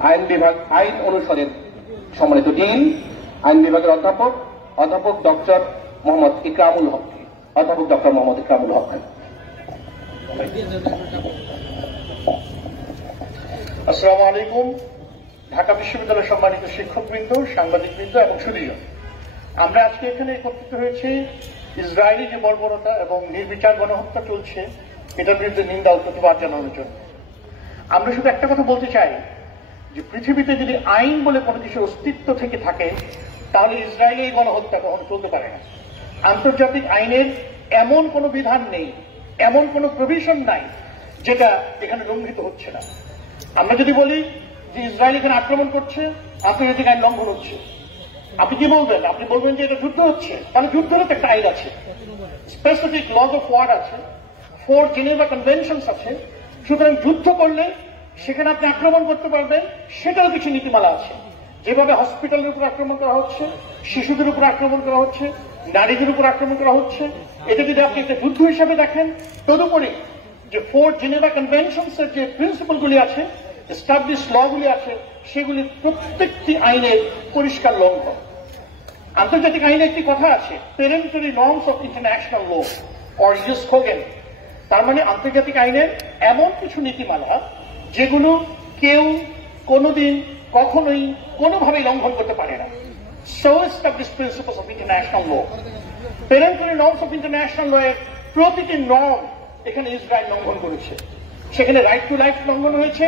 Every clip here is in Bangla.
আইন বিভাগ আইন অনুষদের সম্মানিত ডিন, আইন বিভাগের অধ্যাপক ডক্টর মোহাম্মদ ইকরামুল হক। আসসালামু আলাইকুম। ঢাকা বিশ্ববিদ্যালয়ের সম্মানিত শিক্ষকবৃন্দ, সাংবাদিকবৃন্দ এবং সুধীজন, আমরা আজকে এখানে একত্রিত হয়েছি ইসরায়েলি যে বর্বরতা এবং নির্বিচার গণহত্যা চলছে এটার বিরুদ্ধে নিন্দা ও প্রতিবাদ জানানোর জন্য। আমরা শুধু একটা কথা বলতে চাই যে পৃথিবীতে যদি আইন বলে কোনো কিছু অস্তিত্ব থেকে থাকে তাহলে ইসরায়েলি এই গণহত্যা কখনো চলতে পারে না। আন্তর্জাতিক আইনের এমন কোনো বিধান নেই, এমন কোনো প্রভিশন নাই যেটা এখানে লঙ্ঘিত হচ্ছে না। আমরা যদি বলি যে ইসরায়েল এখানে আক্রমণ করছে, আন্তর্জাতিক আইন লঙ্ঘন হচ্ছে, আপনি কি বলবেন? আপনি বলবেন যে এটা যুদ্ধ হচ্ছে, তাহলে যুদ্ধেরও তো একটা আইন আছে, স্পেসিফিক লজ অফ ওয়ার আছে, 4 জেনেভা কনভেনশনস আছে। সুতরাং যুদ্ধ করলে সেখানে আপনি আক্রমণ করতে পারবেন, সেটারও কিছু নীতিমালা আছে। যেভাবে হসপিটালের উপর আক্রমণ করা হচ্ছে, শিশুদের উপর আক্রমণ করা হচ্ছে, নারীদের উপর আক্রমণ করা হচ্ছে, এটা যদি আপনি একটা যুদ্ধ হিসাবে দেখেন, তদুপরি যে 4 জেনেভা কনভেনশনস এর যে প্রিন্সিপালগুলি আছে, এস্টাবলিশ লগুলি আছে, সেগুলি প্রত্যেকটি আইনের পরিষ্কার লঙ্ঘন। আন্তর্জাতিক আইনে একটি কথা আছে, peremptory norms of international law or jus cogens. তার মানে আন্তর্জাতিক আইনের এমন কিছু নীতিমালা যেগুলো কেউ কোনোদিন কখনোই কোনোভাবেই লঙ্ঘন করতে পারে না। So established principles of international law. Parental norms of international law এর প্রতিটি নর্ম এখানে ইসরায়েল লঙ্ঘন করেছে। সেখানে রাইট টু লাইফ লঙ্ঘন হয়েছে,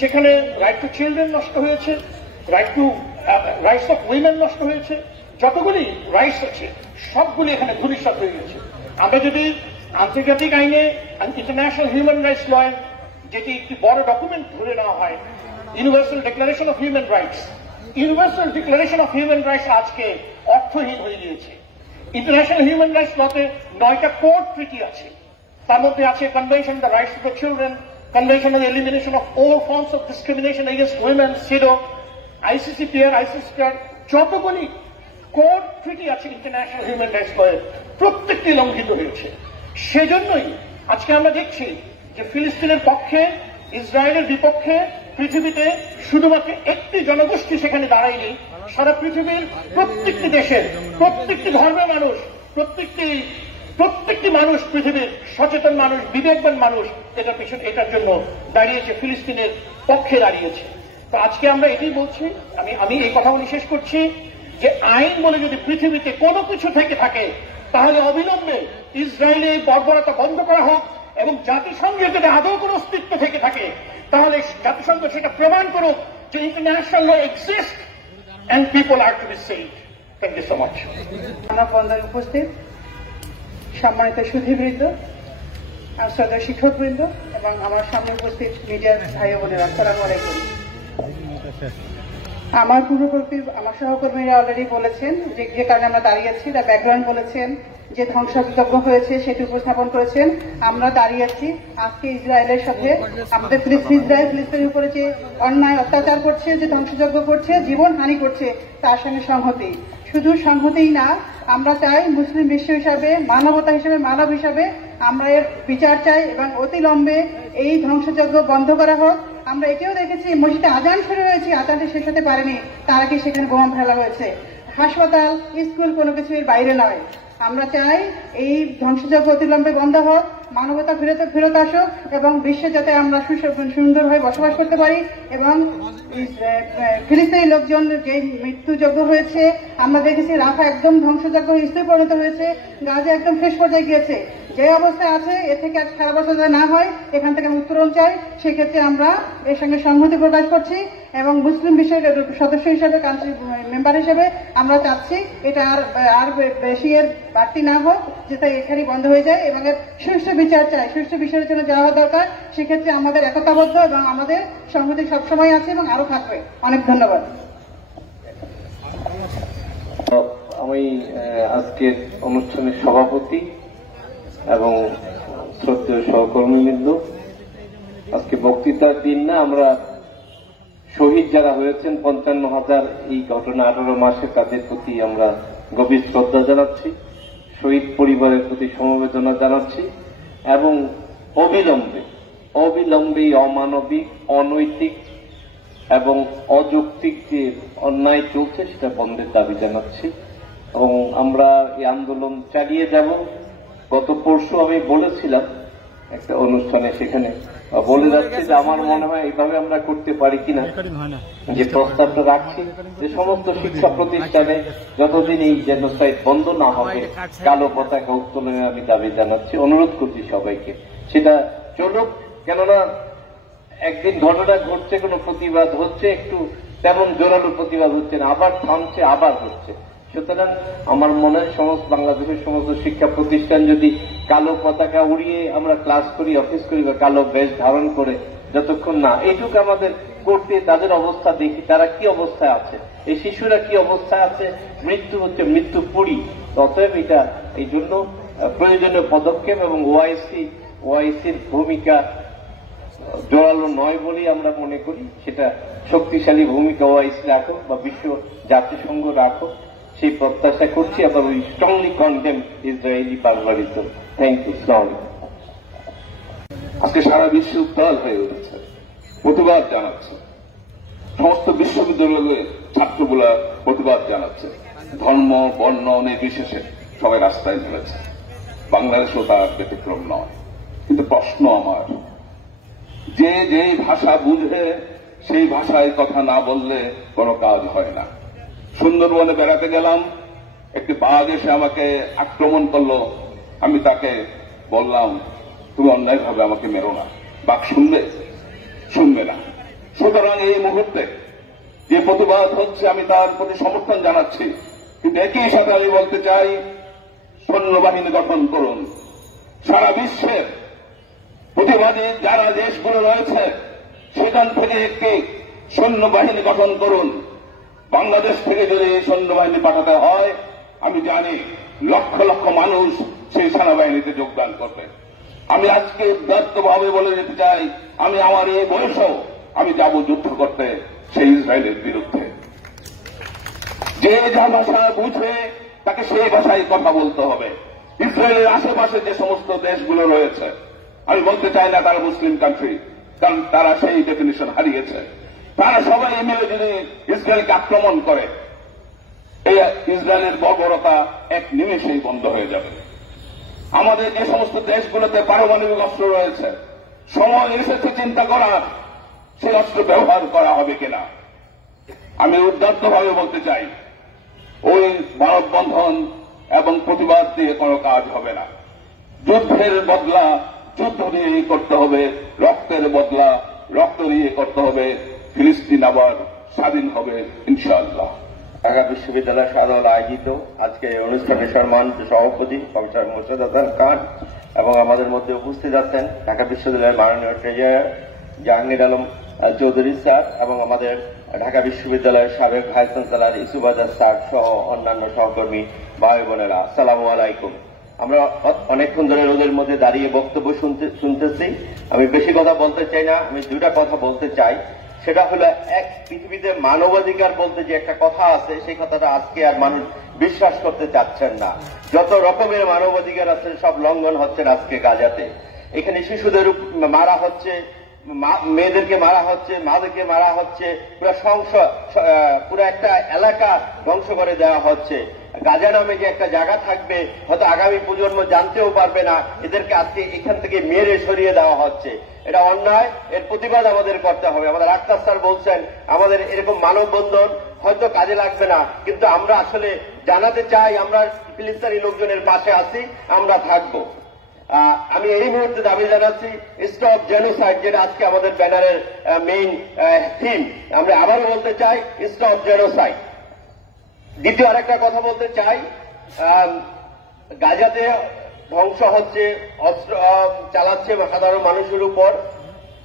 সেখানে রাইট টু চিলড্রেন নষ্ট হয়েছে, রাইটস অফ উইমেন নষ্ট হয়েছে, যতগুলি রাইটস আছে সবগুলি এখানে ধূলিসাৎ হয়ে গেছে। আমরা যদি আন্তর্জাতিক আইনে ইন্টারন্যাশনাল হিউম্যান রাইটস ল যেটি একটি বড় ডকুমেন্ট ধরে নেওয়া হয়, universal declaration of human rights, universal declaration of human rights আজকে অর্থহীন হয়ে গিয়েছে। ইন্টারন্যাশনাল হিউম্যান রাইটস লতে 9টা কোড ট্রিটি আছে, তার মধ্যে আছে convention the rights of the children, convention on elimination of all forms of discrimination against women, সিডো, ICCPR, ICCR, যতগুলি কোড ট্রিটি আছে ইন্টারন্যাশনাল হিউম্যান রাইটস লয়ের প্রত্যেকটি লঙ্ঘিত হয়েছে। সেজন্যই আজকে আমরা দেখছি যে ফিলিস্তিনের পক্ষে, ইসরায়েলের বিপক্ষে পৃথিবীতে শুধুমাত্র একটি জনগোষ্ঠী সেখানে দাঁড়ায়নি, সারা পৃথিবীর প্রত্যেকটি দেশের প্রত্যেকটি ধর্মের মানুষ, প্রত্যেকটি মানুষ, পৃথিবীর সচেতন মানুষ, বিবেকবান মানুষ এটার জন্য দাঁড়িয়েছে, ফিলিস্তিনের পক্ষে দাঁড়িয়েছে। তো আজকে আমরা এটাই বলছি, আমি এই কথা বলে শেষ করছি যে আইন বলে যদি পৃথিবীতে কোনো কিছু থেকে থাকে তাহলে অবিলম্বে ইসরায়েলে বর্বরতা বন্ধ করা হোক, এবং জাতিসংঘের যদি আদৌ কোনো অস্তিত্ব থেকে থাকে তাহলে জাতিসংঘ সেটা প্রমাণ করুক যে international law exist and people are to be saved. Thank you so much. মানববন্ধনে উপস্থিত সম্মানিত সুধীবৃন্দ, শ্রদ্ধেয় শিক্ষকবৃন্দ এবং আমার সামনে উপস্থিত মিডিয়ার ভাই বোনেরা, আসসালামু আলাইকুম। আমার পূর্ববর্তী আমার সহকর্মীরা অলরেডি বলেছেন যে কারণে আমরা দাঁড়িয়েছি, তার ব্যাকগ্রাউন্ড বলেছেন, যে ধ্বংসযজ্ঞ হয়েছে সেটি উপস্থাপন করেছেন। আমরা দাঁড়িয়েছি আজকে ইসরায়েলের সাথে, আমাদের ফিলিস্তিনের উপরে যে অন্যায় অত্যাচার করছে, যে ধ্বংসযজ্ঞ করছে, জীবন হানি করছে, তার সঙ্গে সংহতি। শুধু সংহতিই না, আমরা চাই মুসলিম বিশ্ব হিসাবে, মানবতা হিসেবে, মানব হিসাবে আমরা এর বিচার চাই এবং অতিলম্বে এই ধ্বংসযজ্ঞ বন্ধ করা হোক। আমরা এটিও দেখেছি মসজিদে আজান শুরু হয়েছে, আজানটি শেষ হতে পারেনি, তার আগে সেখানে বোমা ফেলা হয়েছে। হাসপাতাল, স্কুল কোনো কিছু এর বাইরে নয়। আমরা চাই এই ধ্বংসযজ্ঞ অতিলম্বে বন্ধ হোক, মানবতা ফেরত আসুক এবং বিশ্বে যাতে আমরা সুন্দরভাবে বসবাস করতে পারি। এবং ফিলিস্তিনি লোকজন যে মৃত্যুযজ্ঞ হয়েছে, আমরা দেখেছি রাফা একদম ধ্বংসযজ্ঞ স্থলে পরিণত হয়েছে, গাজা একদম শেষ পর্যায়ে গিয়েছে। যে অবস্থা আছে এ থেকে আর সারা বছর না হয়, এখান থেকে উত্তরণ চাই। সেক্ষেত্রে আমরা এর সঙ্গে সংহতি প্রকাশ করছি এবং মুসলিম বিশ্বের সদস্য হিসেবে, কান্ট্রি মেম্বার হিসেবে আমরা চাচ্ছি এটা আর বেশি এর বাড়তি না হোক, যেটা এখানেই বন্ধ হয়ে যায় এবং এর সুষ্ঠু বিচার চাই। সুষ্ঠু বিচারের জন্য যাওয়া দরকার, সেক্ষেত্রে আমাদের একতাবদ্ধ এবং আমাদের সংহতি সবসময় আছে এবং আরো থাকবে। অনেক ধন্যবাদ। আমি আজকের অনুষ্ঠানের সভাপতি এবং শ্রদ্ধেয় সহকর্মীবৃন্দ, আজকে বক্তৃতার দিন না, আমরা শহীদ যারা হয়েছেন 55,000 এই ঘটনা 18 মাসে, তাদের প্রতি আমরা গভীর শ্রদ্ধা জানাচ্ছি, শহীদ পরিবারের প্রতি সমবেদনা জানাচ্ছি এবং অবিলম্বে অমানবিক, অনৈতিক এবং অযৌক্তিক যে অন্যায় চলছে সেটা বন্ধের দাবি জানাচ্ছি এবং আমরা এই আন্দোলন চালিয়ে যাব। গত পরশু আমি বলেছিলাম একটা অনুষ্ঠানে, সেখানে বলে যাচ্ছে যে আমার মনে হয় এইভাবে আমরা করতে পারি কিনা, যে প্রস্তাবটা রাখছি যে সমস্ত শিক্ষা প্রতিষ্ঠানে যতদিন এই জেনোসাইড বন্ধ না হবে কালো পতাকা উত্তোলনের আমি দাবি জানাচ্ছি, অনুরোধ করছি সবাইকে সেটা চলুক। কেননা একদিন ঘটনা ঘটছে, কোনো প্রতিবাদ হচ্ছে, একটু তেমন জোরালো প্রতিবাদ হচ্ছে না, আবার থামছে, আবার হচ্ছে। সুতরাং আমার মনে হয় সমস্ত বাংলাদেশের সমস্ত শিক্ষা প্রতিষ্ঠান যদি কালো পতাকা উড়িয়ে আমরা ক্লাস করি, অফিস করি, বা কালো বেশ ধারণ করে, যতক্ষণ না এইটুকু আমাদের করতে তাদের অবস্থা দেখি, তারা কি অবস্থায় আছে, এই শিশুরা কি অবস্থায় আছে, মৃত্যু হচ্ছে, মৃত্যু পুরী। অতএব এটা এই জন্য প্রয়োজনীয় পদক্ষেপ এবং ওআইসির ভূমিকা জোরালো নয় বলেই আমরা মনে করি। সেটা শক্তিশালী ভূমিকা ওআইসি রাখুক বা বিশ্ব জাতিসংঘ রাখুক, সেই প্রত্যাশা করছি। আবার we strongly condemn Israeli barbarism. Thank you. আজকে সারা বিশ্বে উত্তাল হয়ে উঠেছে, প্রতিবাদ জানাচ্ছে, সমস্ত বিশ্ববিদ্যালয়ের ছাত্রগুলা প্রতিবাদ জানাচ্ছে, ধর্ম বর্ণ নির্বিশেষে সবাই রাস্তায় নেমেছে। বাংলাদেশও তার ব্যতিক্রম নয়। কিন্তু প্রশ্ন আমার, যে যেই ভাষা বুঝে সেই ভাষায় কথা না বললে কোনো কাজ হয় না। সুন্দরবনে বেড়াতে গেলাম, একটি বাঘ এসে আমাকে আক্রমণ করলো, আমি তাকে বললাম তুমি অন্যায়ভাবে আমাকে মেরো না। বাঘ শুনবে না। সুতরাং এই মুহূর্তে যে প্রতিবাদ হচ্ছে আমি তার প্রতি সমর্থন জানাচ্ছি, কিন্তু একই সাথে আমি বলতে চাই সৈন্যবাহিনী গঠন করুন। সারা বিশ্বের প্রতিবাদী যারা দেশগুলো রয়েছে সেখান থেকে একটি সৈন্যবাহিনী গঠন করুন। বাংলাদেশ থেকে যদি সৈন্যবাহিনী পাঠাতে হয়, আমি জানি লক্ষ লক্ষ মানুষ সেই সেনাবাহিনীতে যোগদান করবে। আমি আজকে উদাত্তভাবে বলে যেতে চাই, আমি আমার এই বয়সেও আমি যাব যুদ্ধ করতে সেই ইসরায়েলের বিরুদ্ধে। যে যা ভাষা বুঝে তাকে সেই ভাষায় কথা বলতে হবে। ইসরায়েলের আশেপাশে যে সমস্ত দেশগুলো রয়েছে, আমি বলতে চাই না তারা মুসলিম কান্ট্রি, কারণ তারা সেই ডেফিনিশন হারিয়েছে। তারা সবাই মিলে যদি ইসরায়েলকে আক্রমণ করে, এই ইসরায়েলের বর্বরতা এক নিমেষেই বন্ধ হয়ে যাবে। আমাদের যে সমস্ত দেশগুলোতে পারমাণবিক অস্ত্র রয়েছে, সময় এসেছে চিন্তা করার সেই অস্ত্র ব্যবহার করা হবে কিনা। আমি উদাত্তভাবে বলতে চাই, ওই মানববন্ধন এবং প্রতিবাদ দিয়ে কোনো কাজ হবে না। যুদ্ধের বদলা যুদ্ধ দিয়েই করতে হবে, রক্তের বদলা রক্ত দিয়ে করতে হবে। ফিলিস্তিন আবার স্বাধীন হবে ইনশাআল্লাহ। ঢাকা বিশ্ববিদ্যালয় সাদল আয়োজিত আজকে অনুষ্ঠানের সম্মানিত সভাপতি প্রফেসর মোর্শেদ হাসান খান এবং আমাদের মধ্যে উপস্থিত আছেন ঢাকা বিশ্ববিদ্যালয়ের মাননীয় ট্রেজারার জাহাঙ্গীর আলম চৌধুরী স্যার এবং আমাদের ঢাকা বিশ্ববিদ্যালয়ের সাবেক vice chancellor Yusuf Azad sir সহ অন্যান্য সহকর্মী ভাই বোনেরা, আসসালামু আলাইকুম। আমরা অনেকক্ষণ ধরে রোদের মধ্যে দাঁড়িয়ে বক্তব্য শুনতেছি। আমি বেশি কথা বলতে চাই না, আমি দুটা কথা বলতে চাই। সেটা হলো, এক, পৃথিবীতে মানবাধিকার বলতে যে একটা কথা আছে, সেই কথাটা আজকে আর মানুষ বিশ্বাস করতে চাচ্ছেন না। যত রকমের মানবাধিকার আছে সব লঙ্ঘন হচ্ছে আজকে গাজাতে। এখানে শিশুদের মারা হচ্ছে, মেয়েদেরকে মারা হচ্ছে, মাদেরকে মারা হচ্ছে, পুরো একটা এলাকা ধ্বংস করে দেওয়া হচ্ছে। গাজা নামে যে একটা জায়গা থাকবে, হয়তো আগামী প্রজন্ম জানতেও পারবে না, এদেরকে আজকে এখান থেকে মেরে সরিয়ে দেওয়া হচ্ছে। এটা অন্যায়, এর প্রতিবাদ আমাদের করতে হবে। আমাদের আক্তার স্যার বলছেন আমাদের এরকম মানববন্ধন হয়তো কাজে লাগবে না, কিন্তু আমরা আসলে জানাতে চাই আমরা ফিলিস্তিনি লোকজনের পাশে আছি, আমরা থাকবো। আমি এই মুহূর্তে দাবি জানাচ্ছি স্টপ জেনোসাইড, যেটা আজকে আমাদের ব্যানারের মেইন থিম। আমরা আবারও বলতে চাই স্টপ জেনোসাইড। দ্বিতীয় আরেকটা কথা বলতে চাই, গাজাতে ধ্বংস হচ্ছে, অস্ত্র চালাচ্ছে সাধারণ মানুষের উপর,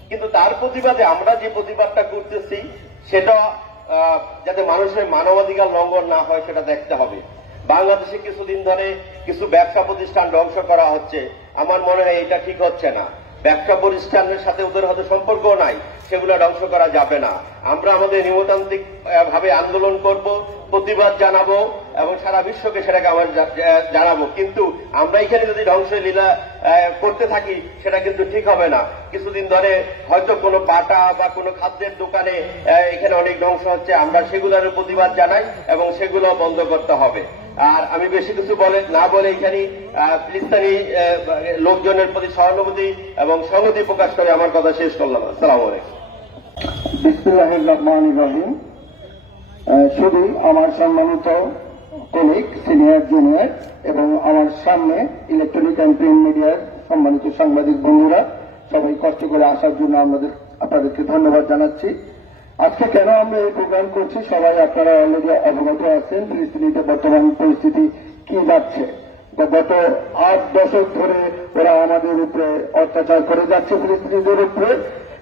কিন্তু তার প্রতিবাদে আমরা যে প্রতিবাদটা করতেছি সেটা যাতে মানুষের মানবাধিকার লঙ্ঘন না হয় সেটা দেখতে হবে। বাংলাদেশে কিছুদিন ধরে কিছু ব্যবসা প্রতিষ্ঠান ধ্বংস করা হচ্ছে, আমার মনে হয় এটা ঠিক হচ্ছে না। ব্যবসা প্রতিষ্ঠানের সাথে ওদের হয়তো সম্পর্ক নাই, সেগুলো ধ্বংস করা যাবে না। আমরা আমাদের নিয়মতান্ত্রিক ভাবে আন্দোলন করব, প্রতিবাদ জানাবো এবং সারা বিশ্বকে সেটাকে আমরা জানাবো। কিন্তু আমরা এখানে যদি ধ্বংসলীলা করতে থাকি সেটা কিন্তু ঠিক হবে না। কিছুদিন ধরে হয়তো কোনো বাটা বা কোনো খাদ্যের দোকানে এখানে অনেক ধ্বংস হচ্ছে, আমরা সেগুলোর প্রতিবাদ জানাই এবং সেগুলো বন্ধ করতে হবে। আর আমি বেশি কিছু না বলে এখানে ফিলিস্তিনি লোকজনের প্রতি সহানুভূতি এবং সংহতি প্রকাশ করে আমার কথা শেষ করলাম। আসসালামু আলাইকুম। বিসমিল্লাহির রহমানির রহিম। শুধু আমার সম্মানিত কলিগ, সিনিয়র জুনিয়র এবং আমার সামনে ইলেকট্রনিক অ্যান্ড প্রিন্ট মিডিয়ার সম্মানিত সাংবাদিক বন্ধুরা, সবাই কষ্ট করে আসার জন্য আপনাদেরকে ধন্যবাদ জানাচ্ছি। আজকে কেন আমরা এই প্রোগ্রাম করছি সবাই আপনারা অলরেডি অবগত আছেন। ফিলিস্তিনিতে বর্তমান পরিস্থিতি কি যাচ্ছে। গত 8 দশক ধরে ওরা আমাদের উপরে অত্যাচার করে যাচ্ছে, ফিলিস্তিনিদের উপরে।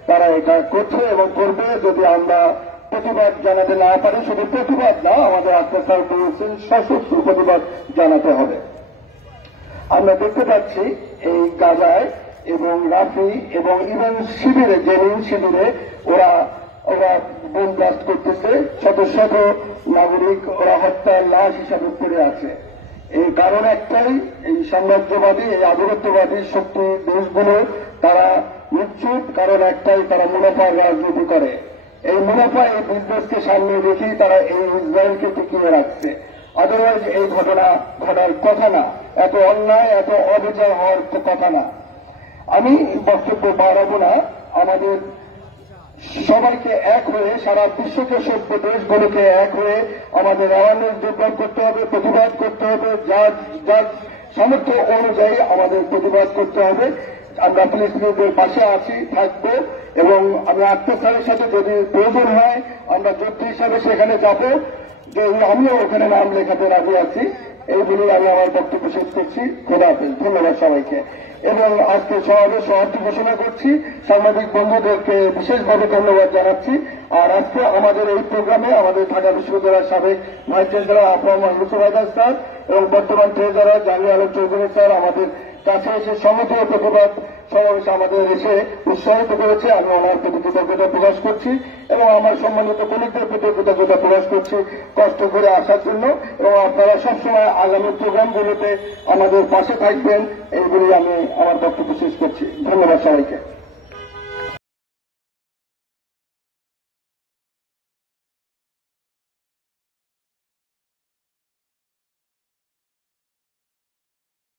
তারা এটা করছে এবং করবে যদি আমরা প্রতিবাদ জানাতে না পারি। শুধু প্রতিবাদ না, আমাদের আত্মসার বলছেন সশস্ত্র প্রতিবাদ জানাতে হবে। আমরা দেখতে পাচ্ছি এই গাজায় এবং রাফি এবং ইভেন শিবিরে, জেনিন শিবিরে ওরা বোম ব্লাস্ট করতেছে। শত শত নাগরিক ওরা হত্যার লাশ হিসাবে পড়ে আছে। এই কারণ একটাই, এই সাম্রাজ্যবাদী, এই আধিপত্যবাদী শক্তি দেশগুলো তারা নিশ্চিত কারণ একটাই, তারা মুনাফার রাজনীতি করে। এই মুনাফা, এই বিজনেসকে সামনে রেখেই তারা এই ইসরায়েলকে টিকিয়ে রাখছে। আদারওয়াইজ এই ঘটনা ঘটার কথা না, এত অন্যায়, এত অবিচার হওয়ার কথা না। আমি বক্তব্য বাড়াবো না। আমাদের সবাইকে এক হয়ে, সারা বিশ্বকে সভ্য দেশগুলোকে এক হয়ে আমাদের অ্যাওয়ারনেস ডেভেলপ করতে হবে, প্রতিবাদ করতে হবে। যার সামর্থ্য অনুযায়ী আমাদের প্রতিবাদ করতে হবে। আমরা ফিলিস্তিনিদের পাশে আছি, থাকবো এবং আমরা আত্মসারের সাথে যদি প্রয়োজন হয় আমরা যোদ্ধা হিসাবে সেখানে যাব। যে আমিও ওখানে নাম লেখাতে রাজি আছি। এই বলে আমি আমার বক্তব্য শেষ করছি। খোদা হাফেজ। ধন্যবাদ সবাইকে। এবং আজকে সমাবেশ সমাপ্তি ঘোষণা করছি। সাংবাদিক বন্ধুদেরকে বিশেষভাবে ধন্যবাদ জানাচ্ছি। আর আজকে আমাদের এই প্রোগ্রামে আমাদের ঢাকা বিশ্ববিদ্যালয়ের সাবেক vice chancellor Afram Yusuf Azad sir এবং বর্তমান ট্রেজারার জাহাঙ্গীর আলম চৌধুরী স্যার আমাদের কাছে এসে সংহতি ও প্রতিবাদ সমাবেশে আমাদের এসে উৎসাহিত করেছে। আমি ওনার প্রতি কৃতজ্ঞতা প্রকাশ করছি এবং আমার সম্মানিত কলিগদের প্রতি কৃতজ্ঞতা প্রকাশ করছি কষ্ট করে আসার জন্য। এবং আপনারা সবসময় আগামী প্রোগ্রামগুলোতে আমাদের পাশে থাকবেন, এইগুলি আমি আমার বক্তব্য শেষ করছি। ধন্যবাদ সবাইকে।